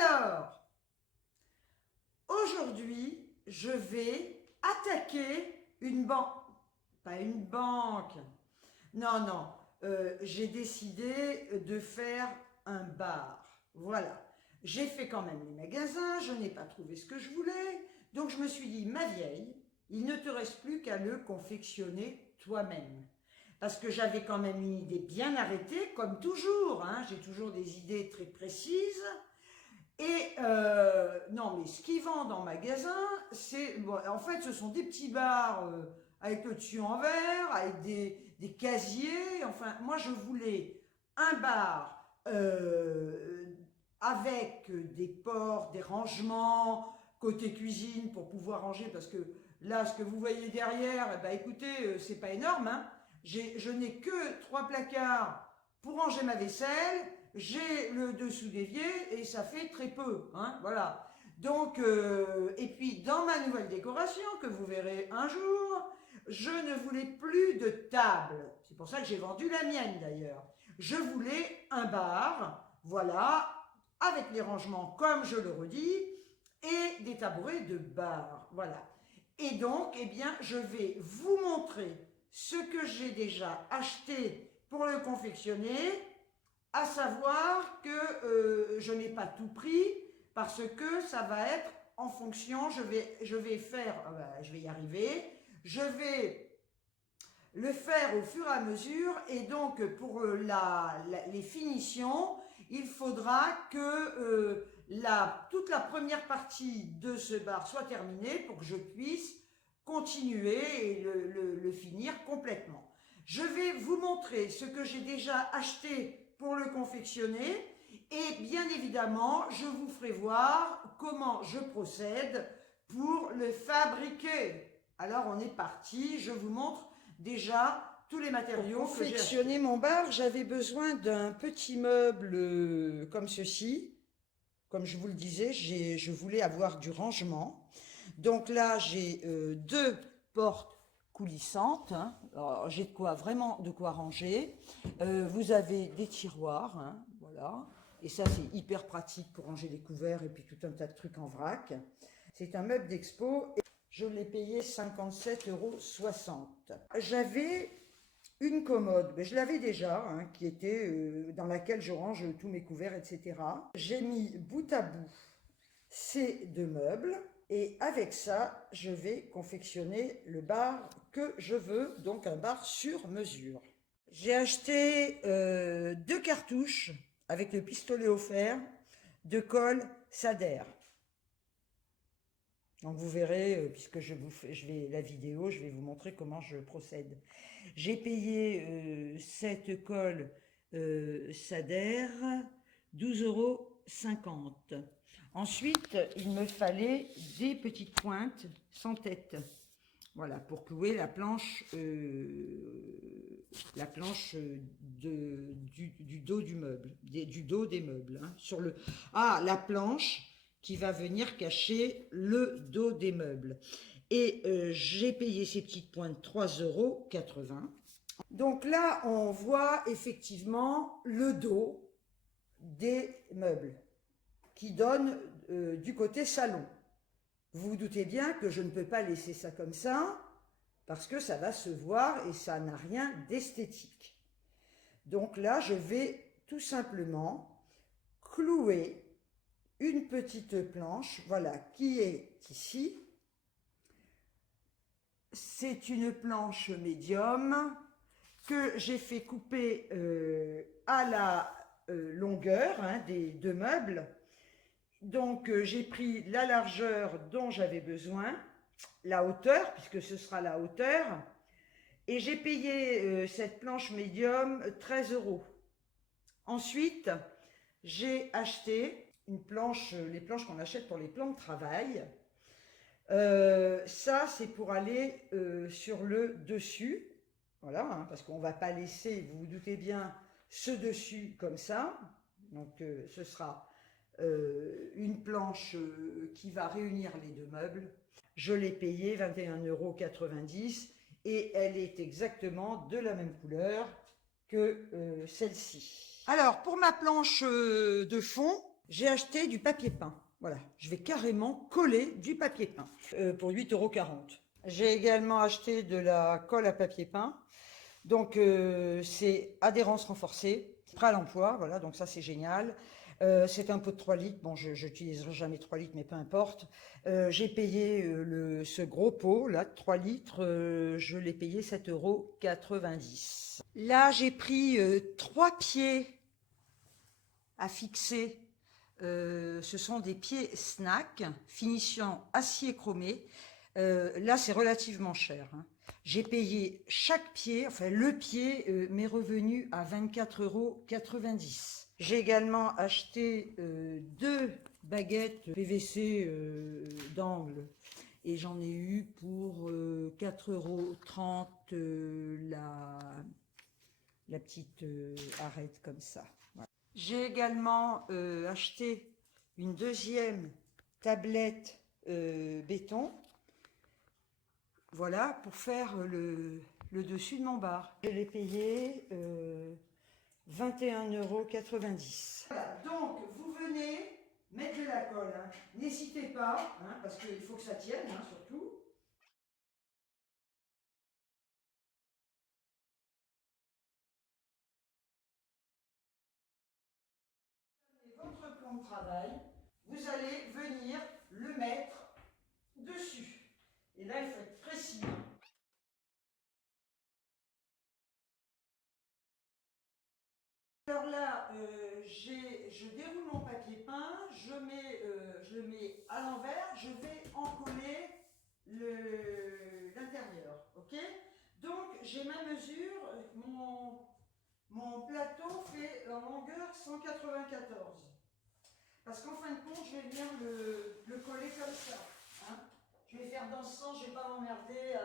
Alors, aujourd'hui, je vais attaquer une banque. Pas une banque. Non, non. J'ai décidé de faire un bar. Voilà. J'ai fait quand même les magasins, je n'ai pas trouvé ce que je voulais. Donc je me suis dit, ma vieille, il ne te reste plus qu'à le confectionner toi-même. Parce que j'avais quand même une idée bien arrêtée, comme toujours, hein. J'ai toujours des idées très précises. Et non, mais ce qu'ils vendent en magasin, c'est bon, en fait, ce sont des petits bars avec le dessus en verre, avec des casiers. Enfin, moi, je voulais un bar avec des portes, des rangements côté cuisine pour pouvoir ranger. Parce que là, ce que vous voyez derrière, bah, écoutez, c'est pas énorme, hein. Je n'ai que 3 placards pour ranger ma vaisselle. J'ai le dessous dévié et ça fait très peu, hein, voilà. Donc, et puis dans ma nouvelle décoration que vous verrez un jour, je ne voulais plus de table. C'est pour ça que j'ai vendu la mienne d'ailleurs. Je voulais un bar, voilà, avec les rangements comme je le redis et des tabourets de bar, voilà. Et donc, eh bien, je vais vous montrer ce que j'ai déjà acheté pour le confectionner, à savoir que je n'ai pas tout pris parce que ça va être en fonction, je vais faire, je vais y arriver, je vais le faire au fur et à mesure et donc pour les finitions, il faudra que toute la première partie de ce bar soit terminée pour que je puisse continuer et le finir complètement. Je vais vous montrer ce que j'ai déjà acheté pour le confectionner et bien évidemment, je vous ferai voir comment je procède pour le fabriquer. Alors on est parti, je vous montre déjà tous les matériaux. Pour confectionner mon bar, j'avais besoin d'un petit meuble comme ceci. Comme je vous le disais, je voulais avoir du rangement. Donc là, j'ai 2 portes coulissantes, hein. J'ai vraiment de quoi ranger. Vous avez des tiroirs, hein, voilà. Et ça, c'est hyper pratique pour ranger les couverts et puis tout un tas de trucs en vrac. C'est un meuble d'expo. Je l'ai payé 57,60 €. J'avais une commode, mais je l'avais déjà, hein, qui était dans laquelle je range tous mes couverts, etc. J'ai mis bout à bout ces 2 meubles et avec ça, je vais confectionner le bar que je veux, donc un bar sur mesure. J'ai acheté 2 cartouches avec le pistolet offert de colle Sader. Donc vous verrez, puisque je vais la vidéo, je vais vous montrer comment je procède. J'ai payé cette colle Sader 12,50 €. Ensuite, il me fallait des petites pointes sans tête. Voilà, pour clouer la planche du dos du meuble, du dos des meubles. Hein, sur la planche qui va venir cacher le dos des meubles. Et j'ai payé ces petites pointes 3,80 €. Donc là, on voit effectivement le dos des meubles qui donne du côté salon. Vous vous doutez bien que je ne peux pas laisser ça comme ça parce que ça va se voir et ça n'a rien d'esthétique. Donc là, je vais tout simplement clouer une petite planche, voilà, qui est ici. C'est une planche médium que j'ai fait couper à la longueur, hein, des 2 meubles. Donc j'ai pris la largeur dont j'avais besoin, la hauteur, puisque ce sera la hauteur, et j'ai payé cette planche médium 13 €. Ensuite, j'ai acheté une planche, les planches qu'on achète pour les plans de travail. Ça, c'est pour aller sur le dessus, voilà, hein, parce qu'on ne va pas laisser, vous vous doutez bien, ce dessus comme ça. Donc ce sera une planche qui va réunir les 2 meubles. Je l'ai payée 21,90 € et elle est exactement de la même couleur que celle-ci. Alors pour ma planche de fond, J'ai acheté du papier peint. Voilà, je vais carrément coller du papier peint pour 8,40 €. J'ai également acheté de la colle à papier peint. Donc, c'est adhérence renforcée, prêt à l'emploi, voilà, donc ça c'est génial. C'est un pot de 3 litres, bon, je n'utiliserai jamais 3 litres, mais peu importe. J'ai payé ce gros pot, là, de 3 litres, je l'ai payé 7,90 €. Là, j'ai pris 3 pieds à fixer. Ce sont des pieds snack, finition acier chromé. Là, c'est relativement cher, hein. J'ai payé chaque pied, enfin le pied m'est revenu à 24,90 €. J'ai également acheté 2 baguettes PVC d'angle et j'en ai eu pour 4,30 € la petite arête comme ça. Voilà. J'ai également acheté une deuxième tablette béton. Voilà, pour faire le dessus de mon bar. Je l'ai payé 21,90 €. Voilà, donc vous venez mettre de la colle. Hein. N'hésitez pas, hein, parce qu'il faut que ça tienne, hein, surtout. Et votre plan de travail, vous allez venir le mettre dessus. Et là, il faut être précis. Hein. Alors là, je déroule mon papier peint, je le mets à l'envers, je vais encoller l'intérieur, ok? Donc j'ai ma mesure, mon plateau fait en longueur 194. Parce qu'en fin de compte, je vais venir le coller comme ça. Hein. Je vais faire dans ce sens, je ne vais pas m'emmerder,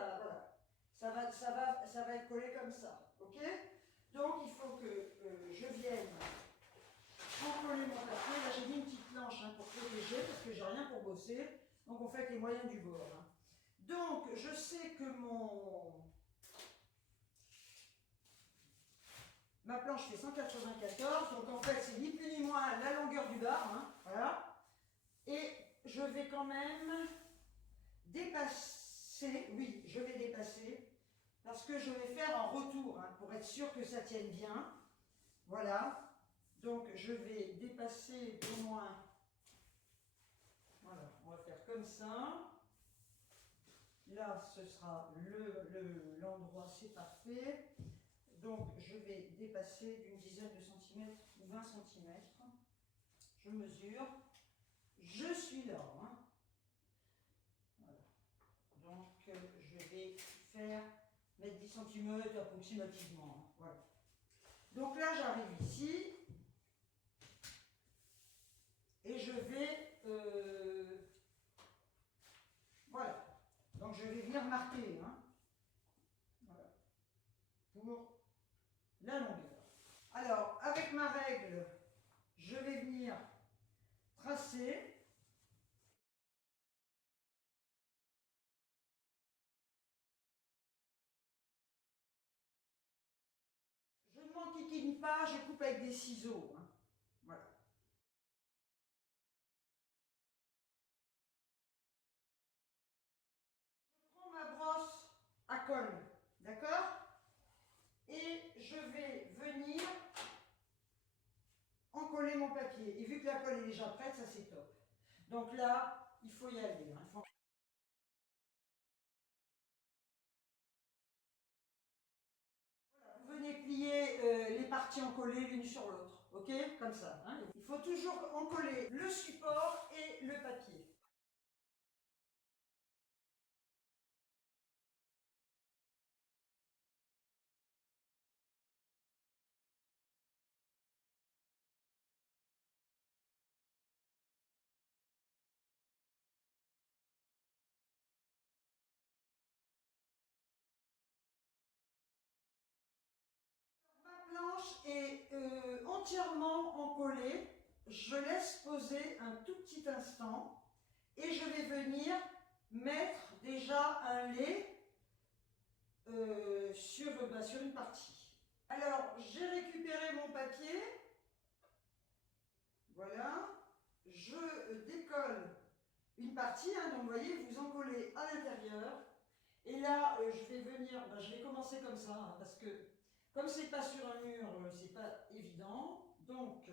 voilà. Ça va être collé comme ça, ok? Donc il faut que je vienne encoller mon papier. Là j'ai mis une petite planche hein, pour protéger parce que j'ai rien pour bosser. Donc on fait avec les moyens du bord. Hein. Donc je sais que ma planche fait 194. Donc en fait c'est ni plus ni moins la longueur du bar. Hein, voilà. Et je vais quand même dépasser. Oui, je vais dépasser. Parce que je vais faire en retour hein, pour être sûr que ça tienne bien. Voilà. Donc je vais dépasser au moins, voilà, on va faire comme ça. Là, ce sera l'endroit, c'est parfait. Donc je vais dépasser d'une dizaine de centimètres ou 20 centimètres. Je mesure. Je suis là. Hein. Voilà. Donc je vais mettre 10 centimètres approximativement. Voilà. Donc là, j'arrive ici. Et je vais, voilà, donc je vais venir marquer, hein, voilà, pour la longueur. Alors, avec ma règle, je vais venir tracer. Je ne m'enquiquine pas, je coupe avec des ciseaux, hein, voilà. Je prends ma brosse à colle, d'accord? Et je vais venir encoller mon papier. Et vu que la colle est déjà prête, ça c'est top. Donc là, il faut y aller. Hein. Vous venez plier les parties encollées l'une sur l'autre, ok? Comme ça. Hein. Il faut toujours encoller le support et le papier. Ma planche est entièrement encollée. Je laisse poser un tout petit instant et je vais venir mettre déjà un lait sur une partie. Alors, j'ai récupéré mon papier. Voilà. une partie, hein, donc vous voyez, vous en collez à l'intérieur. Et là, je vais venir, je vais commencer comme ça, hein, parce que comme c'est pas sur un mur, c'est pas évident. Donc,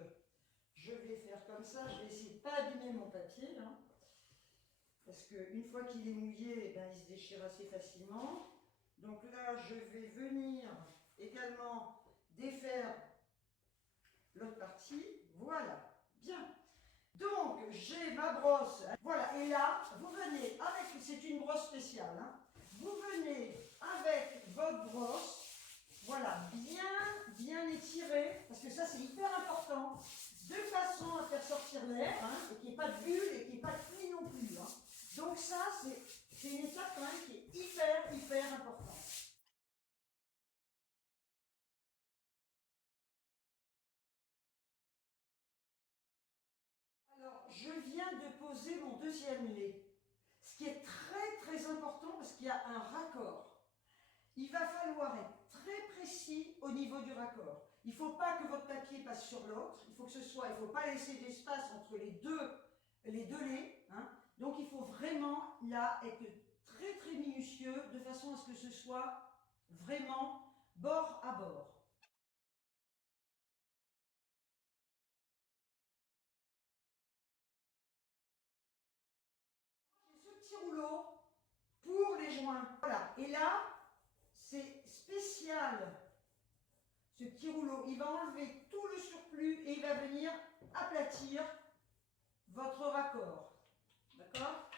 je vais faire comme ça, je vais essayer de pas abîmer mon papier, hein, parce qu'une fois qu'il est mouillé, eh ben, il se déchire assez facilement. Donc là, je vais venir également défaire l'autre partie. Voilà, bien. Donc, j'ai ma brosse. Voilà, et là, vous venez avec, c'est une brosse spéciale, hein, vous venez avec votre brosse, voilà, bien étirer, parce que ça c'est hyper important, de façon à faire sortir l'air, hein, et qu'il n'y ait pas de bulle et qu'il n'y ait pas de plis non plus. Hein. Donc ça, c'est une étape quand même qui est hyper importante. Alors, je viens de poser mon deuxième lait, ce qui est très important parce qu'il y a un raccord. Il va falloir être très précis au niveau du raccord. Il ne faut pas que votre papier passe sur l'autre, il faut que ce soit, il ne faut pas laisser d'espace entre les deux laits. Hein. Donc il faut vraiment là être très minutieux de façon à ce que ce soit vraiment bord à bord. J'ai ce petit rouleau pour les joints. Voilà. Et là, c'est spécial. Ce petit rouleau, il va enlever tout le surplus et il va venir aplatir votre raccord. D'accord?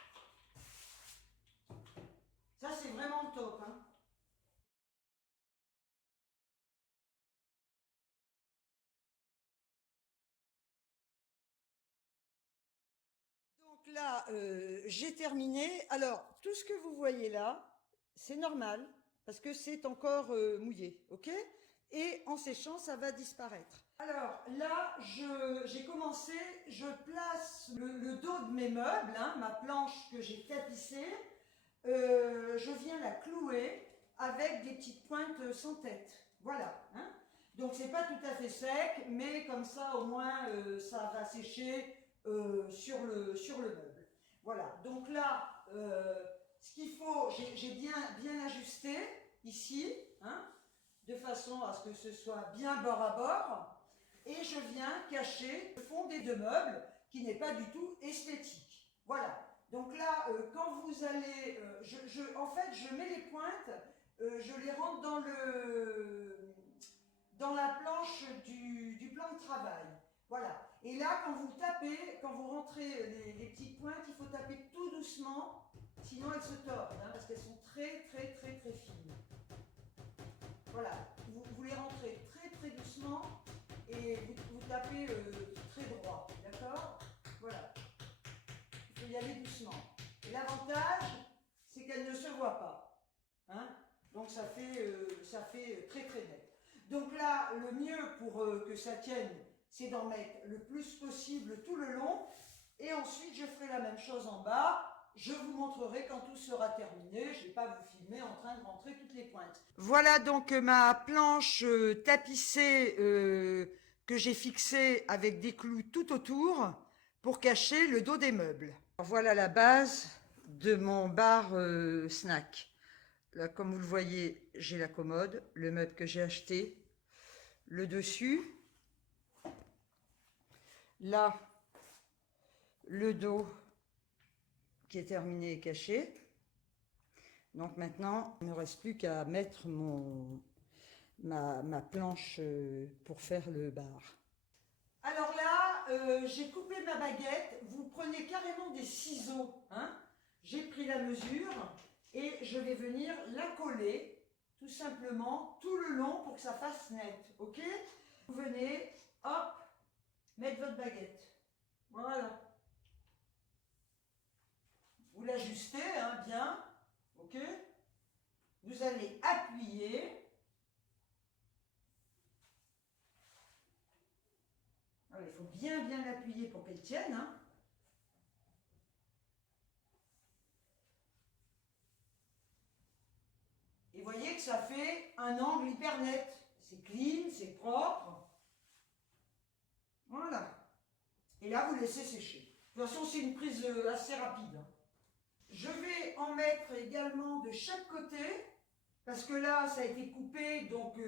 Ça, c'est vraiment top. Hein. Donc là, j'ai terminé. Alors, tout ce que vous voyez là, c'est normal parce que c'est encore mouillé. OK? Et en séchant, ça va disparaître. Alors là, j'ai commencé, je place le dos de mes meubles, hein, ma planche que j'ai tapissée. Je viens la clouer avec des petites pointes sans tête. Voilà. Hein. Donc c'est pas tout à fait sec, mais comme ça au moins ça va sécher sur le meuble. Voilà. Donc là, ce qu'il faut, j'ai bien ajusté ici, hein, de façon à ce que ce soit bien bord à bord. Et je viens cacher le fond des deux meubles qui n'est pas du tout esthétique. Voilà. Donc là, quand vous allez, en fait, je mets les pointes, je les rentre dans la planche du plan de travail. Voilà. Et là, quand vous tapez, quand vous rentrez les petites pointes, il faut taper tout doucement, sinon elles se tordent, hein, parce qu'elles sont très fines. Voilà. Vous les rentrez très doucement et vous tapez très droit. D'accord? Voilà. Il faut y aller doucement. Et l'avantage, c'est qu'elle ne se voit pas. Hein. Donc ça fait très net. Donc là, le mieux pour que ça tienne, c'est d'en mettre le plus possible tout le long. Et ensuite, je ferai la même chose en bas. Je vous montrerai quand tout sera terminé. Je ne vais pas vous filmer en train de rentrer toutes les pointes. Voilà donc ma planche tapissée que j'ai fixée avec des clous tout autour pour cacher le dos des meubles. Voilà la base de mon bar snack. Là, comme vous le voyez, j'ai la commode, le meuble que j'ai acheté, le dessus. Là, le dos qui est terminé et caché. Donc maintenant, il ne me reste plus qu'à mettre ma planche pour faire le bar. Alors là, j'ai coupé ma baguette. Vous prenez carrément des ciseaux. Hein. J'ai pris la mesure et je vais venir la coller tout simplement tout le long pour que ça fasse net. Ok? Vous venez, hop, mettre votre baguette. Voilà. Vous l'ajustez hein, bien. Ok? Vous allez appuyer. Alors, il faut bien l'appuyer pour qu'elle tienne. Hein. Et voyez que ça fait un angle hyper net. C'est clean, c'est propre. Voilà. Et là, vous laissez sécher. De toute façon, c'est une prise assez rapide. Je vais en mettre également de chaque côté, parce que là, ça a été coupé, donc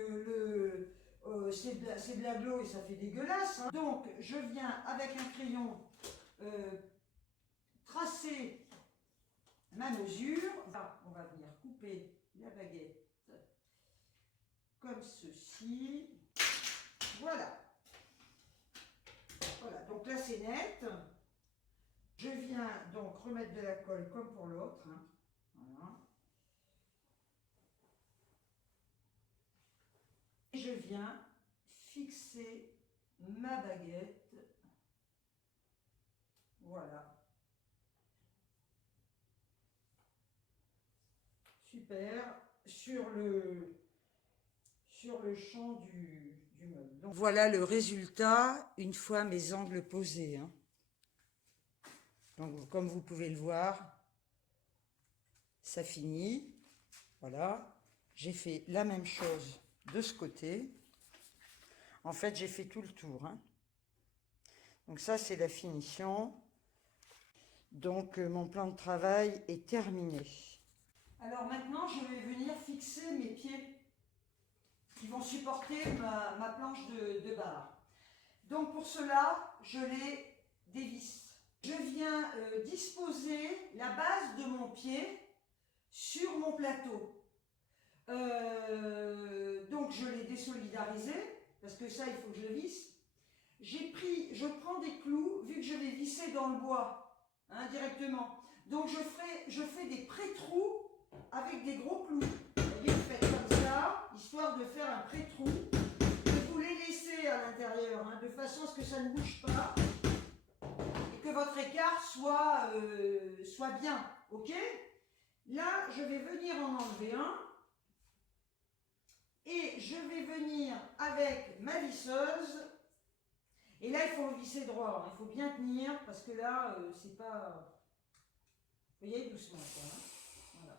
c'est de la glo et ça fait dégueulasse. Hein. Donc, je viens avec un crayon tracer ma mesure. Là, on va venir couper la baguette comme ceci. Voilà. Voilà, donc là c'est net. Je viens donc remettre de la colle comme pour l'autre. Hein. Voilà. Et je viens fixer ma baguette. Voilà. Super. Sur le champ du meuble. Donc, voilà le résultat une fois mes angles posés. Hein. Donc, comme vous pouvez le voir, ça finit. Voilà. J'ai fait la même chose de ce côté. En fait, j'ai fait tout le tour. Hein. Donc ça, c'est la finition. Donc, mon plan de travail est terminé. Alors maintenant, je vais venir fixer mes pieds qui vont supporter ma planche de barre. Donc pour cela, je les dévisse. Je viens disposer la base de mon pied sur mon plateau. Donc je l'ai désolidarisé, parce que ça, il faut que je le visse. Je prends des clous, vu que je vais visser dans le bois, hein, directement. Donc je fais des pré-trous avec des gros clous. Vous voyez, vous faites comme ça, histoire de faire un pré-trou. Vous les laissez à l'intérieur, hein, de façon à ce que ça ne bouge pas et que votre écart soit bien, ok? Là, je vais venir en enlever un et je vais venir avec ma visseuse. Et là, il faut visser droit, hein, il faut bien tenir parce que là, c'est pas... Vous voyez, doucement, quoi, hein. Voilà.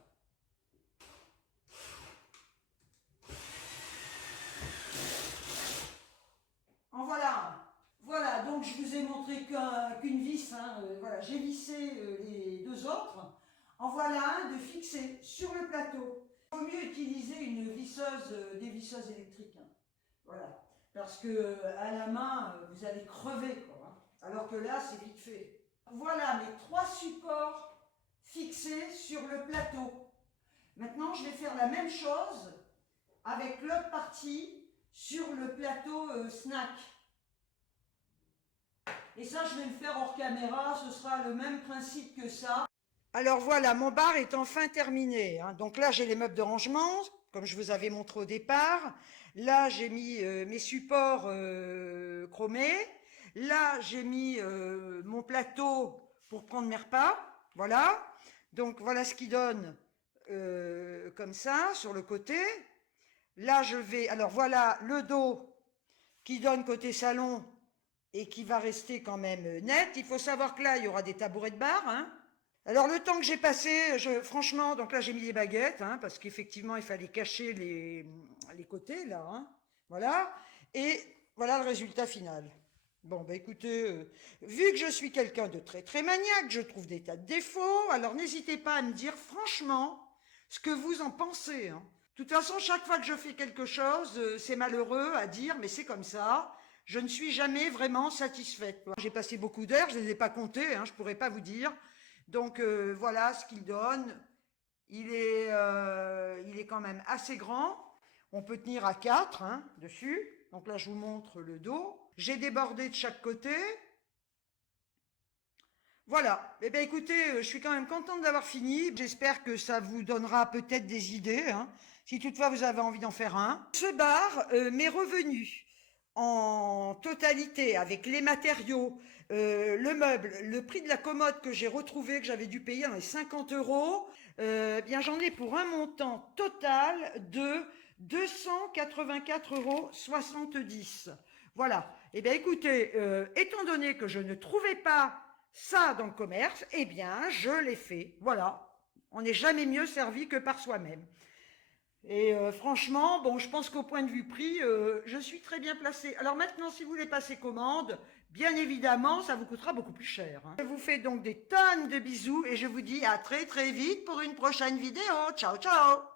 En voilà. Voilà, donc je vous ai montré qu'une vis, hein, voilà, j'ai vissé les deux autres. En voilà un de fixé sur le plateau. Il vaut mieux utiliser une visseuse, des visseuses électriques. Hein. Voilà, parce que à la main, vous allez crever, quoi, hein. Alors que là, c'est vite fait. Voilà mes 3 supports fixés sur le plateau. Maintenant, je vais faire la même chose avec l'autre partie sur le plateau snack. Et ça, je vais le faire hors caméra, ce sera le même principe que ça. Alors voilà, mon bar est enfin terminé. Hein. Donc là, j'ai les meubles de rangement, comme je vous avais montré au départ. Là, j'ai mis mes supports chromés. Là, j'ai mis mon plateau pour prendre mes repas. Voilà. Donc voilà ce qui donne comme ça, sur le côté. Là, je vais... Alors voilà le dos qui donne côté salon et qui va rester quand même net. Il faut savoir que là, il y aura des tabourets de bar. Hein. Alors, le temps que j'ai passé, franchement, donc là, j'ai mis les baguettes, hein, parce qu'effectivement, il fallait cacher les côtés, là. Hein. Voilà. Et voilà le résultat final. Bon, bah écoutez, vu que je suis quelqu'un de très, très maniaque, je trouve des tas de défauts, alors n'hésitez pas à me dire franchement ce que vous en pensez. Hein. De toute façon, chaque fois que je fais quelque chose, c'est malheureux à dire, mais c'est comme ça. Je ne suis jamais vraiment satisfaite. J'ai passé beaucoup d'heures, je ne les ai pas comptées, hein, je ne pourrais pas vous dire. Donc voilà ce qu'il donne. Il est quand même assez grand. On peut tenir à 4 hein, dessus. Donc là, je vous montre le dos. J'ai débordé de chaque côté. Voilà. Eh bien, écoutez, je suis quand même contente d'avoir fini. J'espère que ça vous donnera peut-être des idées, hein, si toutefois vous avez envie d'en faire un. Ce bar m'est revenu en totalité avec les matériaux, le meuble, le prix de la commode que j'ai retrouvé, que j'avais dû payer dans les 50 €, bien j'en ai pour un montant total de 284,70 €. Voilà. Eh bien écoutez, étant donné que je ne trouvais pas ça dans le commerce, eh bien je l'ai fait. Voilà. On n'est jamais mieux servi que par soi-même. Et franchement, bon, je pense qu'au point de vue prix, je suis très bien placée. Alors maintenant, si vous voulez passer commande, bien évidemment, ça vous coûtera beaucoup plus cher, hein. Je vous fais donc des tonnes de bisous et je vous dis à très très vite pour une prochaine vidéo. Ciao, ciao!